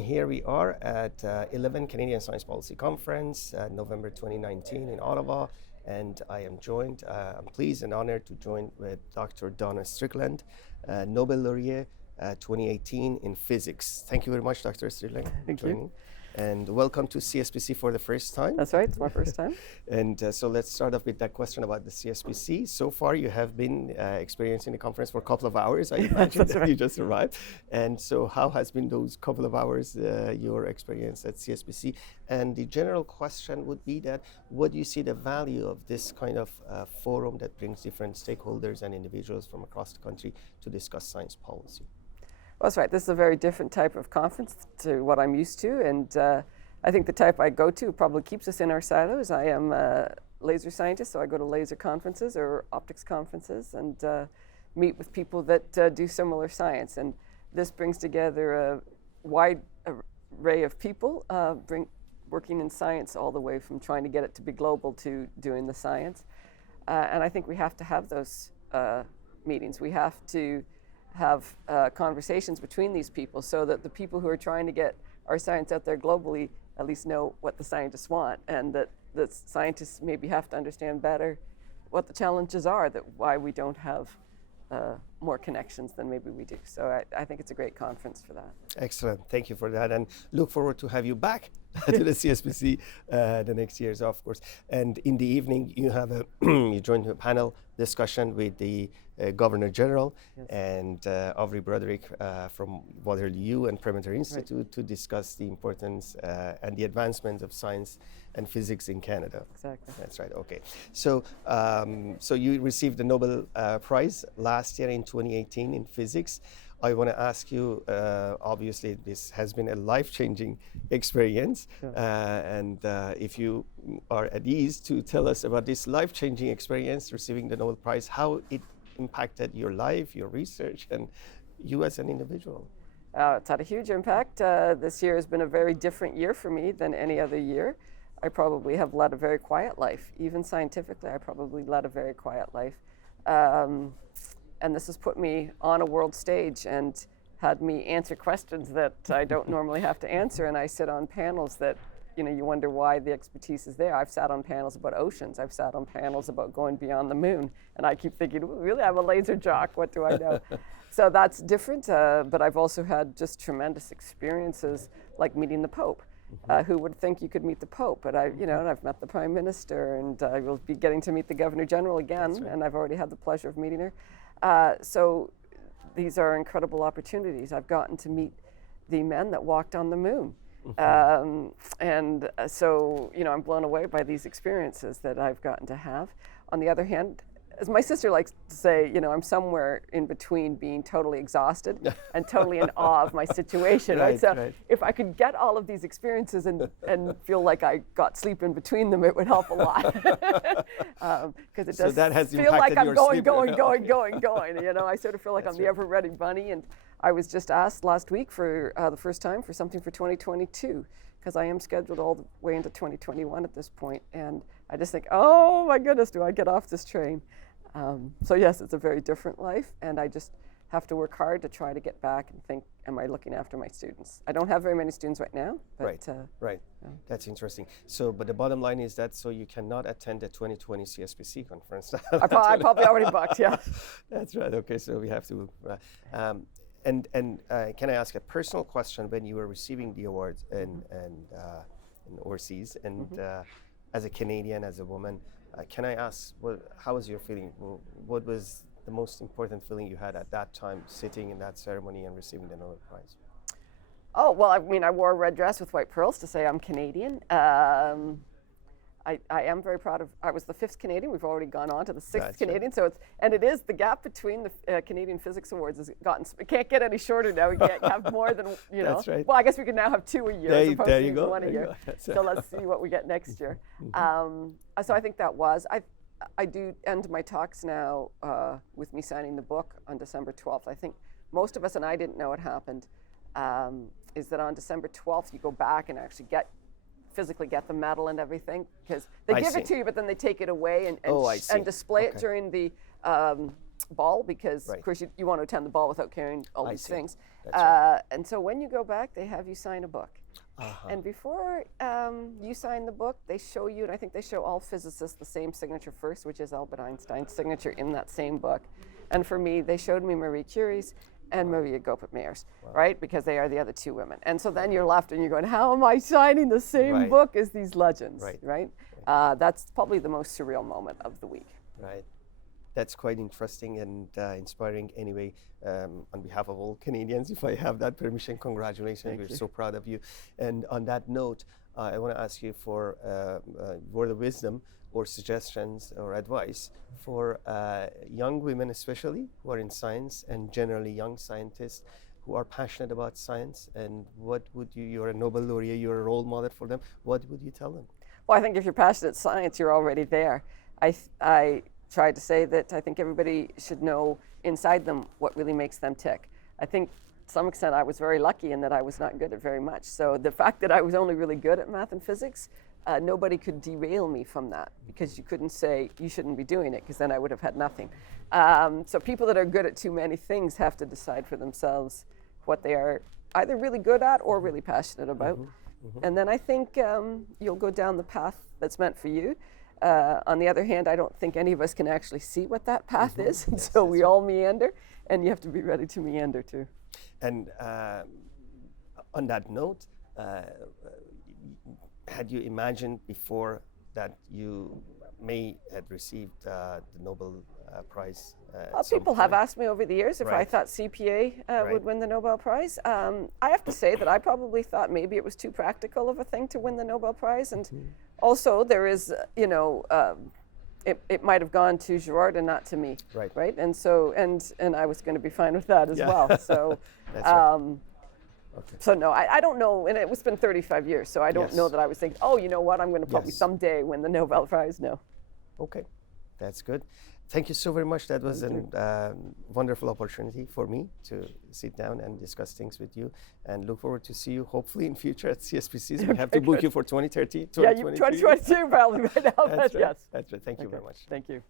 here we are at 11 Canadian Science Policy Conference, November 2019 in Ottawa. And I am joined, I'm pleased and honored to join with Dr. Donna Strickland, Nobel Laureate 2018 in physics. Thank you very much, Dr. Strickland. Thank you. And welcome to CSPC for the first time. That's right, it's my first time. And so let's start off with that question about the CSPC. So far, you have been experiencing the conference for a couple of hours, I imagine, that you just arrived. And so how has been those couple of hours, your experience at CSPC? And the general question would be that, what do you see the value of this kind of forum that brings different stakeholders and individuals from across the country to discuss science policy? Well, that's right. This is a very different type of conference to what I'm used to, and I think the type I go to probably keeps us in our silos. I am a laser scientist, so I go to laser conferences or optics conferences and meet with people that do similar science. And this brings together a wide array of people working in science all the way from trying to get it to be global to doing the science. And I think we have to have those meetings. We have to have conversations between these people so that the people who are trying to get our science out there globally at least know what the scientists want, and that the scientists maybe have to understand better what the challenges are, that why we don't have more connections than maybe we do. So I think it's a great conference for that. Excellent, thank you for that, and look forward to have you back to the CSPC the next years, of course. And in the evening, you have you joined a panel discussion with the Governor General, yes, and Aubrey Broderick from Waterloo and Perimeter Institute, right, to discuss the importance and the advancement of science and physics in Canada. Exactly. That's right. Okay. So, so you received the Nobel Prize last year in 2018 in physics. I want to ask you, obviously this has been a life-changing experience, yeah, and if you are at ease to tell us about this life-changing experience, receiving the Nobel Prize, how it impacted your life, your research, and you as an individual. It's had a huge impact. This year has been a very different year for me than any other year. I probably have led a very quiet life. Even scientifically, I probably led a very quiet life. And this has put me on a world stage and had me answer questions that I don't normally have to answer. And I sit on panels that, you wonder why the expertise is there. I've sat on panels about oceans. I've sat on panels about going beyond the moon. And I keep thinking, really, I'm a laser jock. What do I know? So that's different. But I've also had just tremendous experiences, like meeting the Pope. Who would think you could meet the Pope? But and I've met the Prime Minister, and I will be getting to meet the Governor General again, right, and I've already had the pleasure of meeting her. So these are incredible opportunities. I've gotten to meet the men that walked on the moon. So, I'm blown away by these experiences that I've gotten to have. On the other hand, as my sister likes to say, I'm somewhere in between being totally exhausted and totally in awe of my situation. Right? So right, if I could get all of these experiences and feel like I got sleep in between them, it would help a lot. Because it does feel like I'm going. I sort of feel like I'm the ever-ready bunny. And I was just asked last week for the first time for something for 2022, because I am scheduled all the way into 2021 at this point. And I just think, oh my goodness, do I get off this train? So yes, it's a very different life, and I just have to work hard to try to get back and think, am I looking after my students? I don't have very many students right now. But, right. Yeah. That's interesting. So, but the bottom line is that, so you cannot attend the 2020 CSPC conference. I probably already booked, yeah. That's right. Okay, so we have to. And can I ask a personal question? When you were receiving the awards in overseas, and as a Canadian, as a woman, can I ask, how was your feeling? What was the most important feeling you had at that time, sitting in that ceremony and receiving the Nobel Prize? Oh, well, I wore a red dress with white pearls to say I'm Canadian. I am very proud of, I was the 5th Canadian. We've already gone on to the 6th Canadian. Right. So it is the gap between the Canadian Physics Awards has gotten, it can't get any shorter now. We can't have more than, That's right. Well, I guess we can now have 2 a year as opposed to one a year. So let's see what we get next year. So I think that was, I do end my talks now with me signing the book on December 12th. I think most of us, and I didn't know it happened, is that on December 12th, you go back and actually physically get the medal and everything, because they give it to you, but then they take it away and display it during the ball because, Right. of course, you want to attend the ball without carrying all I these see. things. That's right. And so when you go back, they have you sign a book. And before you sign the book, they show you, and I think they show all physicists the same signature first, which is Albert Einstein's signature in that same book. And for me, they showed me Marie Curie's and Maria Goeppert-Mayer's, right? Because they are the other two women. And so then you're left and you're going, how am I signing the same Right. book as these legends, Right. right? That's probably the most surreal moment of the week. Right. That's quite interesting and inspiring anyway. On behalf of all Canadians, if I have that permission, congratulations. We're so proud of you. And on that note, I want to ask you for word of wisdom or suggestions or advice for young women especially who are in science and generally young scientists who are passionate about science. And what would you're a Nobel laureate, you're a role model for them, what would you tell them? Well, I think if you're passionate about science, you're already there. I tried to say that I think everybody should know inside them what really makes them tick. I think to some extent I was very lucky in that I was not good at very much. So the fact that I was only really good at math and physics, nobody could derail me from that because you couldn't say you shouldn't be doing it because then I would have had nothing. So people that are good at too many things have to decide for themselves what they are either really good at or really passionate about. And then I think you'll go down the path that's meant for you. On the other hand, I don't think any of us can actually see what that path is, and so we all meander, and you have to be ready to meander too. And on that note, had you imagined before that you may have received the Nobel Prize? Well, people have asked me over the years if I Right. thought CPA Right. would win the Nobel Prize. I have to say that I probably thought maybe it was too practical of a thing to win the Nobel Prize, and also there is, it might have gone to Girard and not to me, Right. And so, and I was going to be fine with that as Yeah. well. So, That's right. Okay. so no, I don't know, and it's been 35 years, so I don't know Yes. that I was thinking, oh, you know what, I'm going to probably Yes. someday win the Nobel Prize. No. Okay, that's good. Thank you so very much. That was a wonderful opportunity for me to sit down and discuss things with you, and look forward to see you hopefully in future at CSPCs. We have to book you for 2030, Yeah, 2023. 2022 probably right now, but That's right. yes. That's right. Thank you very much. Thank you.